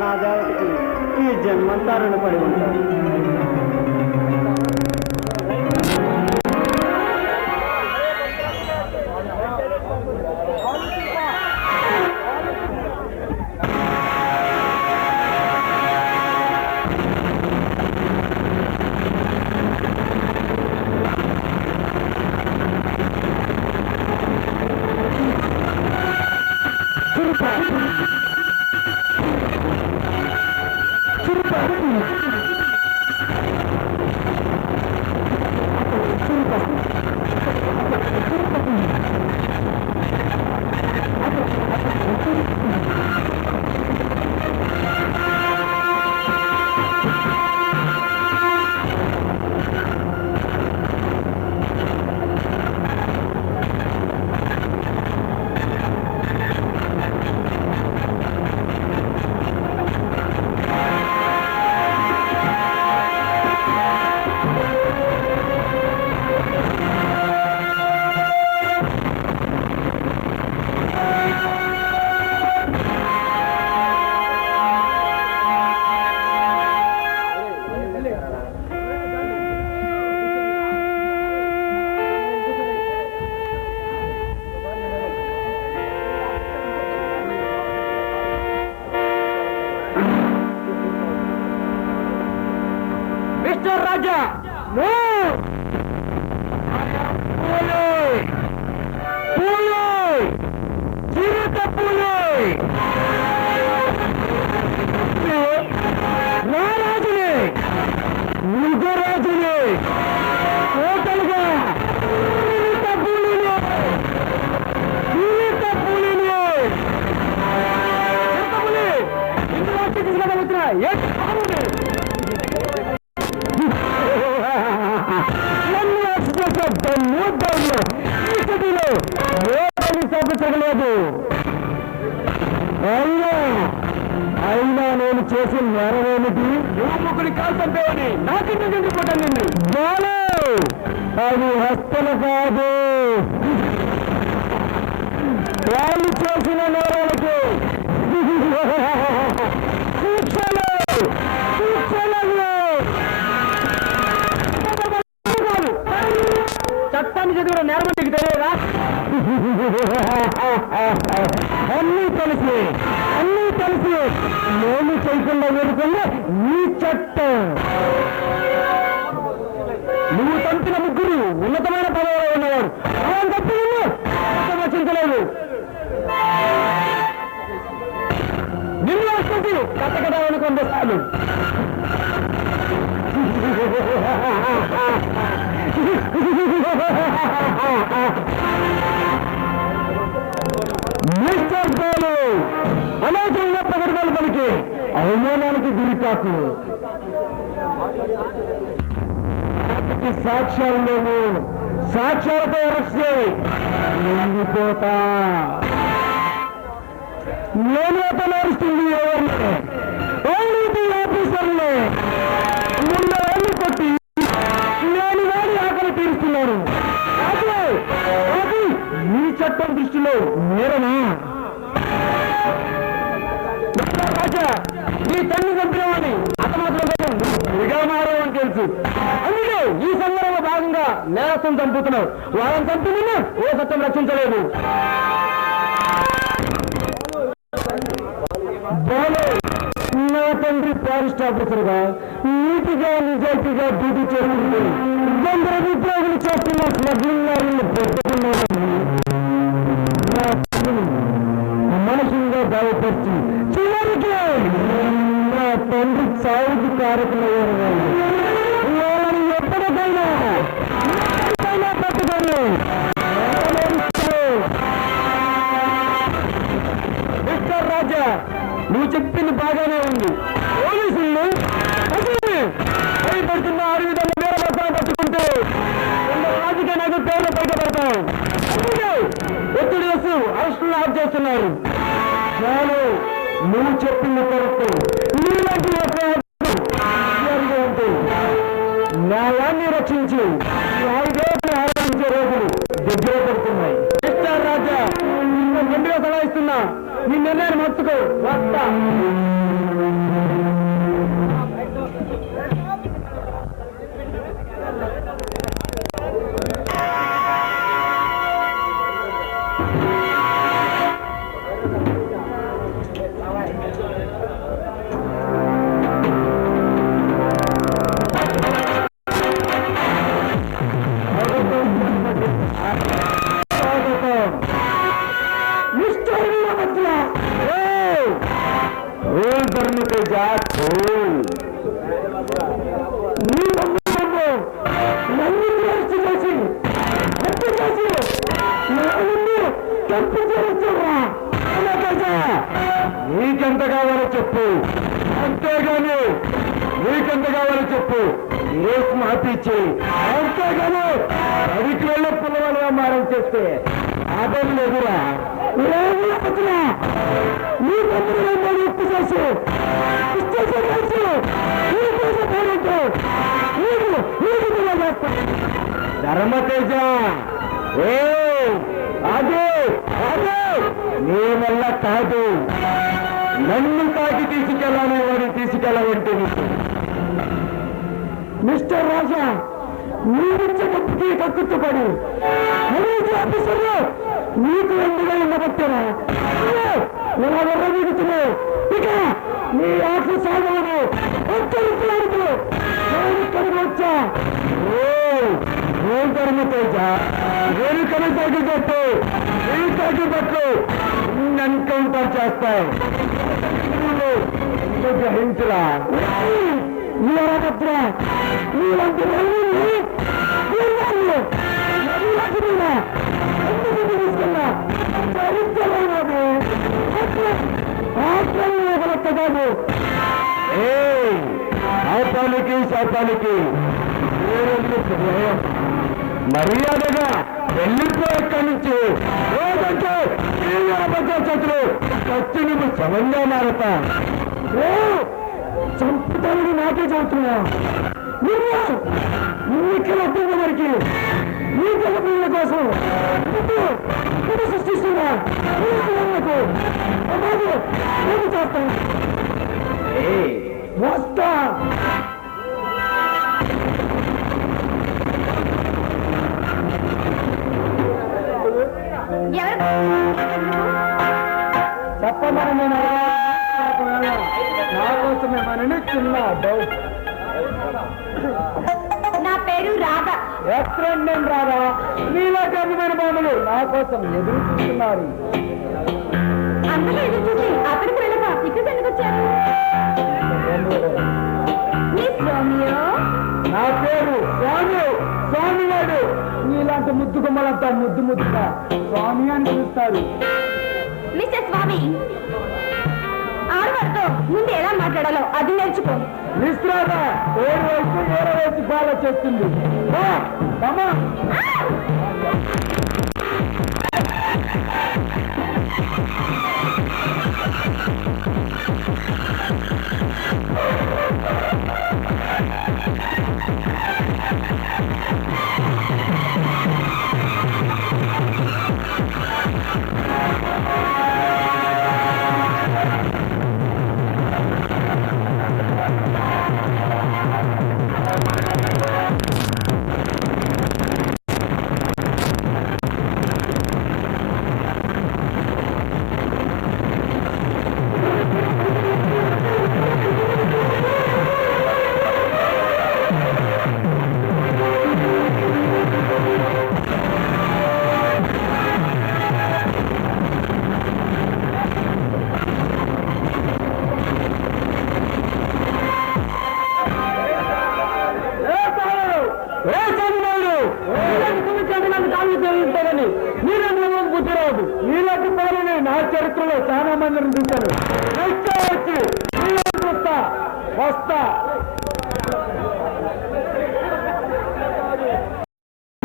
నాదేవతకి ఈ జన్మంతా రుణపడి ఉంటాను. మిస్టర్ రాజా, చిరుత పూలు రారాజుని యుగరాజుని టోటల్గా చిరుత పూలుని ఇందులో తీసుకురాబోతున్నా సాధించగలేదు. అయినా నేను చేసిన నేరమేమిటి? యువకుడి కాలు చంపేవని నాకింటి నిండిపోతాను నిన్ను. అది హస్తలు కాదు, వాళ్ళు చేసిన నేరాలకి చట్టాన్ని చదివిన నేరం నీకు తెలియదా? అన్నీ తెలిసి నేను చేయకుండా వేడుకుంటే ఈ చట్టం. నువ్వు తంపిన ముగ్గురు ఉన్నతమైన పదవిలో ఉన్నవాడు. ఆయన తప్పి రక్షించలేదు. నిన్ను వస్తుంది కట్టకడాలను కొండస్తాను. మిస్టర్ బాలు, అనవసరంగా ప్రకటనలు పలికి అవమానానికి గురి కాకు. సాక్ష్యాలు లేవు, సాక్ష్యాలతో వస్తే లొంగిపోతా. నేను నడుస్తుంది ఎవరిని? ఓన్లీ ఆఫీసర్లే ముందు వాళ్ళు కొట్టి లేని వాడి ఆకలి తీరుస్తున్నారు. అది ఈ చట్టం దృష్టిలో నేరమా? రాజా, నీ తల్లి చంపినవాడిని అతమాత్రం విగా మారవని తెలుసు. అందుకే ఈ సందర్భంలో భాగంగా నేరస్తులు చంపుతున్నావు. వాళ్ళని చంపినా ఏ చట్టం రక్షించలేదు. నా తండ్రి ఫారెస్ట్ ఆఫీసర్గా నీతిగా నిజాయితీగా డ్యూటీ చేస్తుంది. కొందరు ఉద్యోగులు చేస్తున్న స్మగ్లింగ్ పెట్టుకున్నారని మనసుగా గాయపరిచి చివరికి నా తండ్రి చావుకి కారకులయ్యారు. వాళ్ళని ఎప్పటికైనా పట్టుకొని మిస్టర్ రాజా, నువ్వు చెప్పింది బాగానే ఉంది. పోలీసులు భయపడుతున్న ఆ విధంగా వేరే బస్సులు పట్టుకుంటే రాజకీయ నాయకులు పేర్లు బయటపడతాం. అందుకే ఒత్తిడి వేస్తూ పోలీసులు అరెస్టులు ఆఫ్ చేస్తున్నారు. చాలు, నువ్వు చెప్పింది కరెక్ట్. నీలాంటి న్యాయాన్ని రక్షించి న్యాయదేవతను ఆరాధించే రోజులు దగ్గర పడుతున్నాయి. మిస్టర్ రాజా, రెండుగా సలహిస్తున్నా, నీ నిర్ణయాన్ని మర్చుకో. వస్తా. నీకెంత కావాలో చెప్పు, అంతేగాని నీకెంత కావాలో చెప్పు, రేపు మాపించి, అంతేగాని అడికి వెళ్ళే పిల్లవాళ్ళుగా మారం చేస్తే ఆదరణ లేదురా. నీకు ఉప్పు చేసి ధర్మతేజ, అదే అదే నీ వల్ల కాదు, నన్ను తాకి తీసుకెళ్ళాలని వాడిని తీసుకెళ్ళవంటే మిస్టర్ రాజా, నీకు కక్కుతుపడి ఆఫీసర్లు నీకు ఎందుగా ఉండబట్టారా? ఇలా ఎర్రబీగుతున్నావు. ఇక నీ ఆఫీస్ ఆగలను ఒక్కరికి వచ్చా. ఓ ధర్మతేజ, నేను కనసాగి చెప్పు, నేను తాకి పట్టు ఎన్కౌంటర్ చేస్తావు. గ్రహించరా వీరభద్ర, నీలాంటి తీసుకున్నా చరిత్రమైనది కాదు. శాపానికి శాపానికి మర్యాదగా వెళ్ళిపో ఎక్కడి నుంచి. లేదంటే చేతులు ఖర్చు నువ్వు శవంగా మారతా. చంపుతానని నాకే చెబుతున్నా. ఇక్కడ వరకు నీ పిల్లల కోసం సృష్టిస్తున్నా. చేస్తాను. వస్తా. చెప్పమని నేను నా కోసమేమని చిన్న డౌట్. నా పేరు రాధ. ఎక్కడ నేను రాధా, నీలో కవిమైన బాణులు నా కోసం ఎదురు చూస్తున్నారు. అందరూ ఎదురు చూసి అక్కడికి వెళ్ళక ఇక్కడికి ఎందుకు వచ్చారు? నా పేరు స్వామి, స్వామివాడు. నీలాంటి ముద్దు గుమ్మలంతా ముద్దు ముద్దుగా స్వామి అని పిలుస్తారు. మిస్టర్ స్వామి, ఆడవారితో ముందు ఎలా మాట్లాడాలో అది నేర్చుకో. మిస్రాగా ఏడు వయసు ఏడో వయసు బాగా చేస్తుంది. బుద్ధిరాదు. నీలాంటి పేరుని నా చరిత్రలో చాలా మందిని చూశాను. వచ్చి వస్తా.